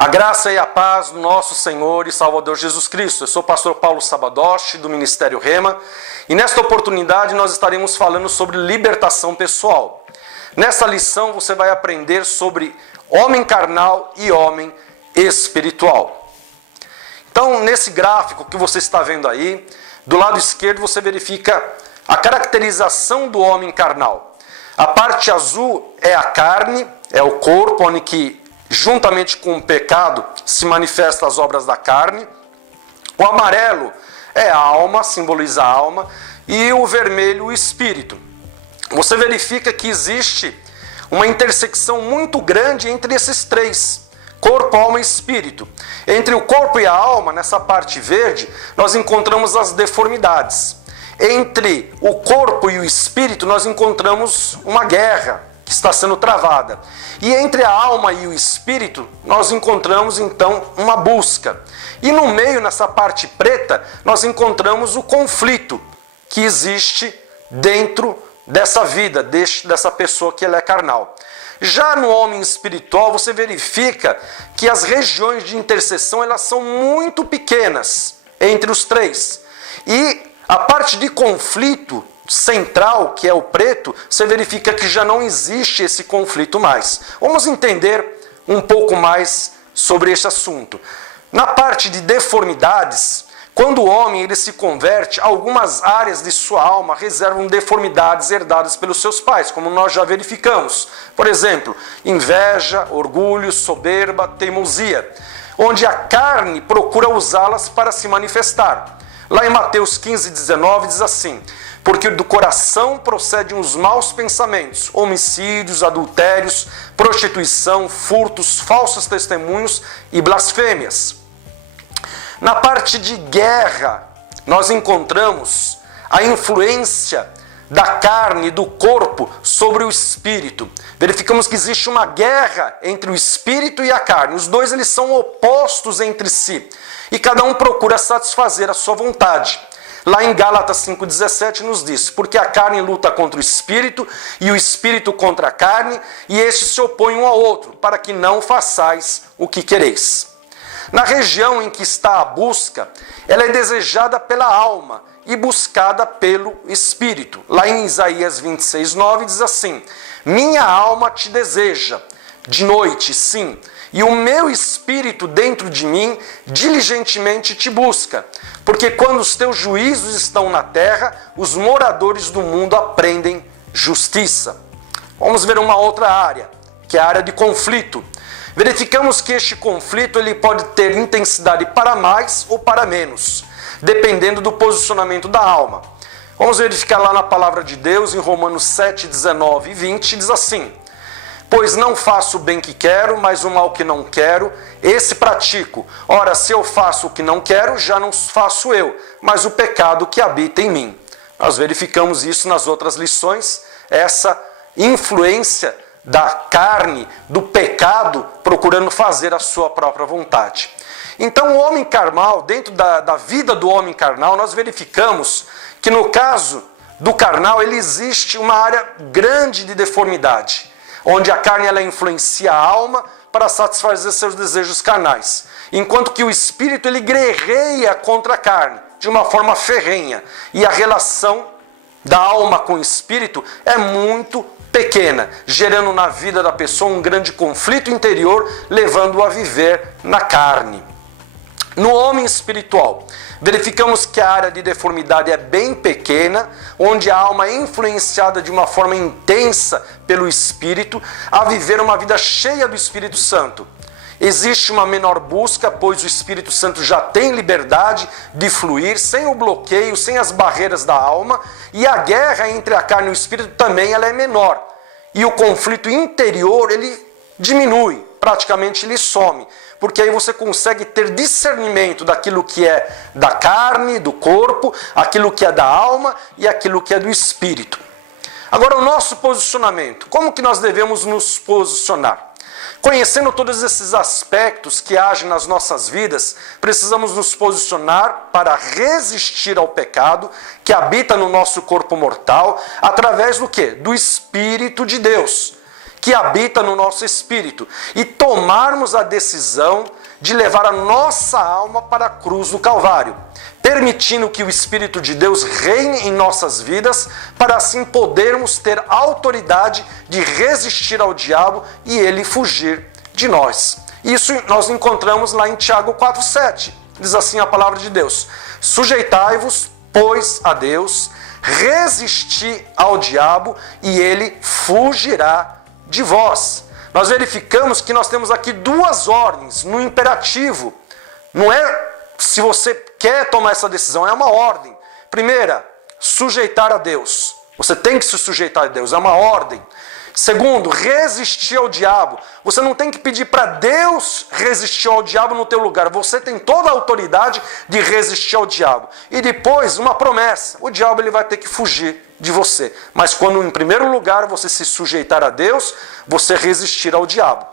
A graça e a paz do nosso Senhor e Salvador Jesus Cristo. Eu sou o pastor Paulo Sabadoshi, do Ministério Rema, e nesta oportunidade nós estaremos falando sobre libertação pessoal. Nesta lição você vai aprender sobre homem carnal e homem espiritual. Então, nesse gráfico que você está vendo aí, do lado esquerdo você verifica a caracterização do homem carnal. A parte azul é a carne, é o corpo, onde que juntamente com o pecado se manifestam as obras da carne. O amarelo é a alma, simboliza a alma, e o vermelho o espírito. Você verifica que existe uma intersecção muito grande entre esses três, corpo, alma e espírito. Entre o corpo e a alma, nessa parte verde, nós encontramos as deformidades. Entre o corpo e o espírito, nós encontramos uma guerra que está sendo travada. E entre a alma e o espírito, nós encontramos então uma busca. E no meio, nessa parte preta, nós encontramos o conflito que existe dentro dessa vida, dessa pessoa que ela é carnal. Já no homem espiritual, você verifica que as regiões de interseção elas são muito pequenas entre os três. E a parte de conflito central, que é o preto, você verifica que já não existe esse conflito mais. Vamos entender um pouco mais sobre esse assunto. Na parte de deformidades, quando o homem ele se converte, algumas áreas de sua alma reservam deformidades herdadas pelos seus pais, como nós já verificamos. Por exemplo, inveja, orgulho, soberba, teimosia, onde a carne procura usá-las para se manifestar. Lá em Mateus 15:19 diz assim: porque do coração procedem os maus pensamentos, homicídios, adultérios, prostituição, furtos, falsos testemunhos e blasfêmias. Na parte de guerra, nós encontramos a influência da carne e do corpo sobre o espírito. Verificamos que existe uma guerra entre o espírito e a carne. Os dois eles são opostos entre si e cada um procura satisfazer a sua vontade. Lá em Gálatas 5,17 nos diz: porque a carne luta contra o espírito e o espírito contra a carne, e estes se opõem um ao outro, para que não façais o que quereis. Na região em que está a busca, ela é desejada pela alma e buscada pelo espírito. Lá em Isaías 26:9 diz assim: minha alma te deseja, de noite, sim, e o meu espírito dentro de mim diligentemente te busca. Porque quando os teus juízos estão na terra, os moradores do mundo aprendem justiça. Vamos ver uma outra área, que é a área de conflito. Verificamos que este conflito ele pode ter intensidade para mais ou para menos, dependendo do posicionamento da alma. Vamos verificar lá na palavra de Deus, em Romanos 7:19 e 20, diz assim: pois não faço o bem que quero, mas o mal que não quero, esse pratico. Ora, se eu faço o que não quero, já não faço eu, mas o pecado que habita em mim. Nós verificamos isso nas outras lições, essa influência da carne, do pecado, procurando fazer a sua própria vontade. Então, o homem carnal, dentro da vida do homem carnal, nós verificamos que no caso do carnal, ele existe uma área grande de deformidade, onde a carne ela influencia a alma para satisfazer seus desejos carnais, enquanto que o espírito ele guerreia contra a carne de uma forma ferrenha, e a relação da alma com o espírito é muito pequena, gerando na vida da pessoa um grande conflito interior, levando-o a viver na carne. No homem espiritual, verificamos que a área de deformidade é bem pequena, onde a alma é influenciada de uma forma intensa pelo Espírito a viver uma vida cheia do Espírito Santo. Existe uma menor busca, pois o Espírito Santo já tem liberdade de fluir, sem o bloqueio, sem as barreiras da alma, e a guerra entre a carne e o Espírito também ela é menor. E o conflito interior ele diminui, praticamente ele some, porque aí você consegue ter discernimento daquilo que é da carne, do corpo, aquilo que é da alma e aquilo que é do espírito. Agora, o nosso posicionamento. Como que nós devemos nos posicionar? Conhecendo todos esses aspectos que agem nas nossas vidas, precisamos nos posicionar para resistir ao pecado que habita no nosso corpo mortal, através do quê? Do Espírito de Deus. que habita no nosso espírito e tomarmos a decisão de levar a nossa alma para a cruz do Calvário, permitindo que o Espírito de Deus reine em nossas vidas, para assim podermos ter autoridade de resistir ao diabo e ele fugir de nós. Isso nós encontramos lá em Tiago 4,7. Diz assim a palavra de Deus: sujeitai-vos, pois, a Deus, resisti ao diabo e ele fugirá de vós. Nós verificamos que nós temos aqui duas ordens no imperativo. Não é se você quer tomar essa decisão, é uma ordem. Primeira, sujeitar a Deus. Você tem que se sujeitar a Deus, é uma ordem. Segundo, resistir ao diabo. Você não tem que pedir para Deus resistir ao diabo no teu lugar. Você tem toda a autoridade de resistir ao diabo. E depois, uma promessa. O diabo ele vai ter que fugir de você. Mas quando em primeiro lugar você se sujeitar a Deus, você resistir ao diabo.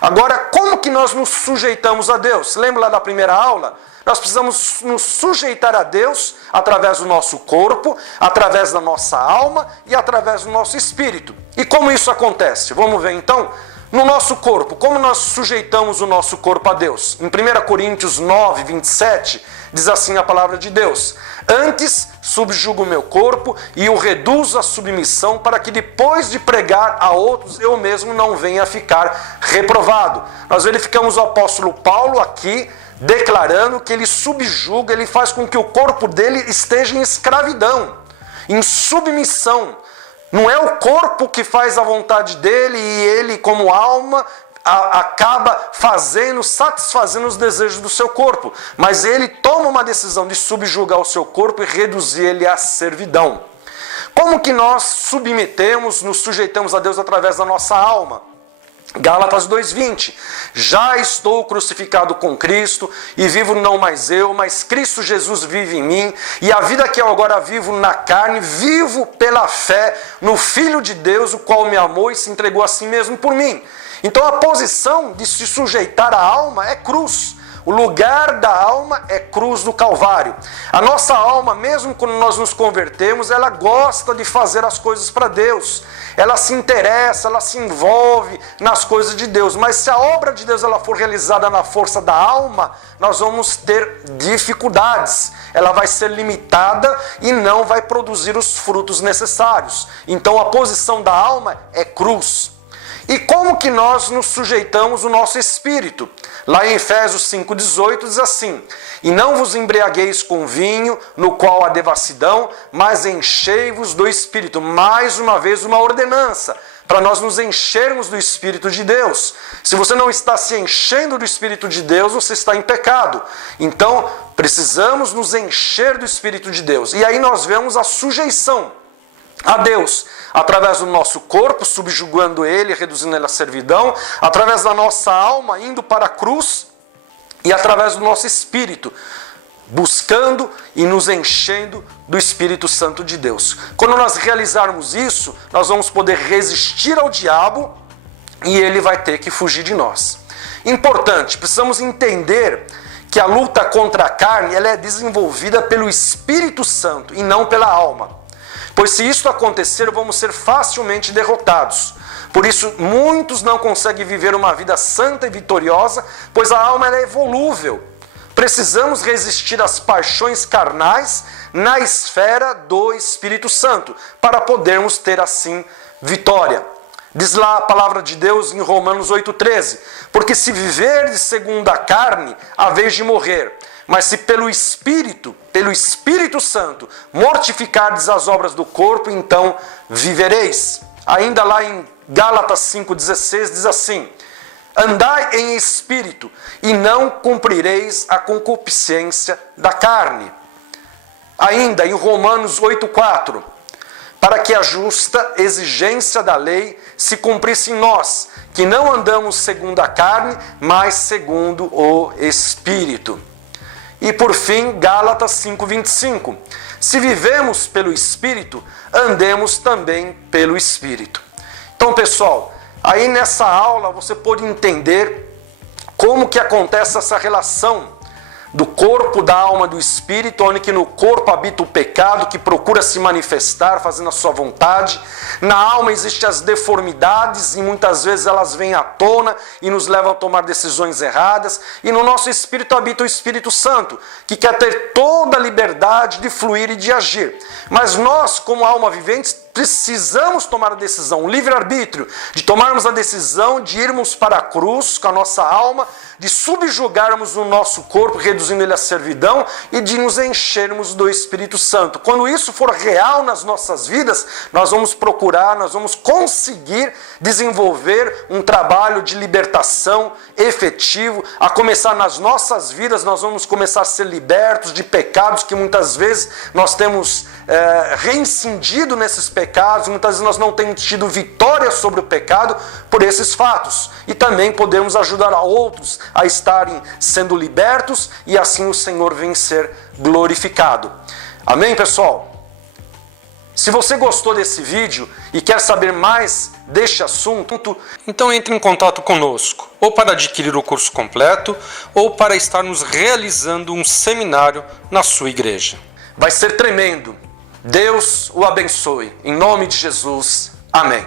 Agora, como que nós nos sujeitamos a Deus? Lembra lá da primeira aula? Nós precisamos nos sujeitar a Deus através do nosso corpo, através da nossa alma e através do nosso espírito. E como isso acontece? Vamos ver então, no nosso corpo, como nós sujeitamos o nosso corpo a Deus? Em 1 Coríntios 9, 27, diz assim a palavra de Deus: antes subjugo o meu corpo e o reduzo à submissão, para que depois de pregar a outros, eu mesmo não venha a ficar reprovado. Nós verificamos o apóstolo Paulo aqui, declarando que ele subjuga, ele faz com que o corpo dele esteja em escravidão, em submissão. Não é o corpo que faz a vontade dele e ele, como alma, acaba satisfazendo os desejos do seu corpo. Mas ele toma uma decisão de subjugar o seu corpo e reduzir ele à servidão. Como que nós nos sujeitamos a Deus através da nossa alma? Gálatas 2:20, já estou crucificado com Cristo e vivo não mais eu, mas Cristo Jesus vive em mim, e a vida que eu agora vivo na carne, vivo pela fé no Filho de Deus, o qual me amou e se entregou a si mesmo por mim. Então a posição de se sujeitar à alma é cruz. O lugar da alma é cruz do Calvário. A nossa alma, mesmo quando nós nos convertemos, ela gosta de fazer as coisas para Deus. Ela se interessa, ela se envolve nas coisas de Deus. Mas se a obra de Deus ela for realizada na força da alma, nós vamos ter dificuldades. Ela vai ser limitada e não vai produzir os frutos necessários. Então a posição da alma é cruz. E como que nós nos sujeitamos o nosso espírito? Lá em Efésios 5,18 diz assim: e não vos embriagueis com vinho, no qual há devassidão, mas enchei-vos do Espírito. Mais uma vez uma ordenança, para nós nos enchermos do Espírito de Deus. Se você não está se enchendo do Espírito de Deus, você está em pecado. Então, precisamos nos encher do Espírito de Deus. E aí nós vemos a sujeição a Deus, através do nosso corpo, subjugando ele, reduzindo ele à servidão, através da nossa alma, indo para a cruz, e através do nosso espírito, buscando e nos enchendo do Espírito Santo de Deus. Quando nós realizarmos isso, nós vamos poder resistir ao diabo e ele vai ter que fugir de nós. Importante, precisamos entender que a luta contra a carne ela é desenvolvida pelo Espírito Santo e não pela alma. Pois se isso acontecer, vamos ser facilmente derrotados. Por isso, muitos não conseguem viver uma vida santa e vitoriosa, pois a alma ela é volúvel. Precisamos resistir às paixões carnais na esfera do Espírito Santo, para podermos ter assim vitória. Diz lá a palavra de Deus em Romanos 8,13, porque se viverdes segundo a carne, haveis de morrer. Mas se pelo Espírito Santo, mortificardes as obras do corpo, então vivereis. Ainda lá em Gálatas 5,16 diz assim: andai em espírito e não cumprireis a concupiscência da carne. Ainda em Romanos 8,4, para que a justa exigência da lei se cumprisse em nós, que não andamos segundo a carne, mas segundo o Espírito. E por fim, Gálatas 5,25. Se vivemos pelo Espírito, andemos também pelo Espírito. Então, pessoal, aí nessa aula você pode entender como que acontece essa relação do corpo, da alma, do espírito, onde que no corpo habita o pecado que procura se manifestar, fazendo a sua vontade. Na alma existem as deformidades e muitas vezes elas vêm à tona e nos levam a tomar decisões erradas. E no nosso espírito habita o Espírito Santo, que quer ter toda a liberdade de fluir e de agir. Mas nós, como alma vivente, precisamos tomar a decisão, o livre-arbítrio, de tomarmos a decisão de irmos para a cruz com a nossa alma, de subjugarmos o nosso corpo, reduzindo ele à servidão, e de nos enchermos do Espírito Santo. Quando isso for real nas nossas vidas, nós vamos procurar, nós vamos conseguir desenvolver um trabalho de libertação efetivo. A começar nas nossas vidas, nós vamos começar a ser libertos de pecados que muitas vezes nós temos reincidido nesses pecados, muitas vezes nós não temos tido vitória sobre o pecado por esses fatos. E também podemos ajudar a outros a estarem sendo libertos e assim o Senhor vem ser glorificado. Amém, pessoal? Se você gostou desse vídeo e quer saber mais deste assunto, então entre em contato conosco, ou para adquirir o curso completo, ou para estarmos realizando um seminário na sua igreja. Vai ser tremendo. Deus o abençoe. Em nome de Jesus. Amém.